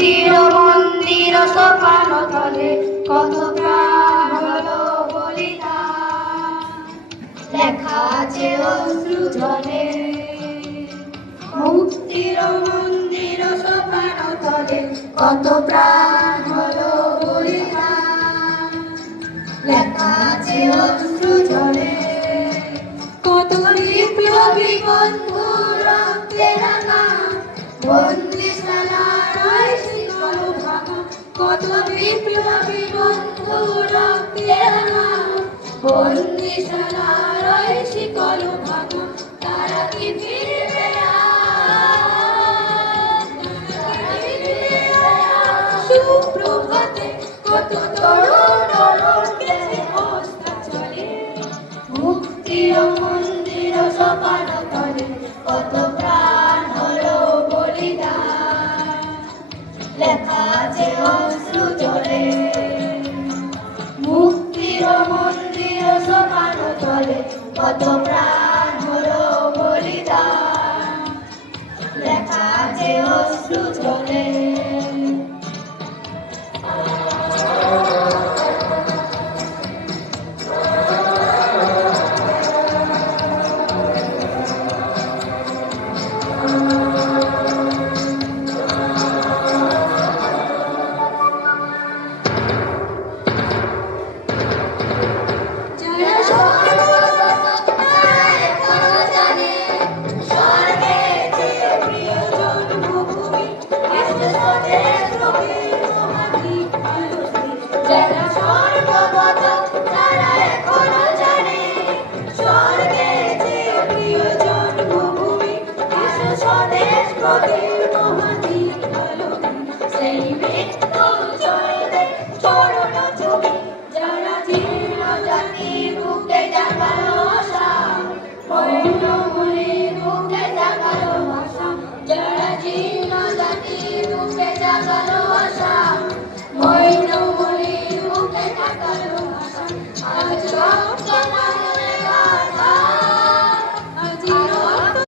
মুক্তির মন্দির সোপান তলে কত প্রাণ হলো বলিদান, লেখা আছে অশ্রু জলে। মুক্তির মন্দির সোপান তলে কত প্রাণ হলো বলিদান, লেখা আছে অশ্রু জলে। কত বিপ্লবী বন্ধু রক্তে রাঙা বন্দিশালার শিকল ভাঙা, কত বিপ্লবী বন্ধু রক্তে রাঙা বন্দিশালার শিকল ভাঙা, তারা কি ফিরবে সুপ্রভাতে কত তরুণ গেছে অস্তা চলে। মুক্তির মন্দির সোপান তলে কত প্রাণ হলো বলিদান, লেখা আছে অশ্রু জলে। মুক্তির মন্দির সোপান তলে কত প্রাণ হলো বলিদান, লেখা আছে অশ্রু জলে। স্বদেশ প্রতির মহাদীপ।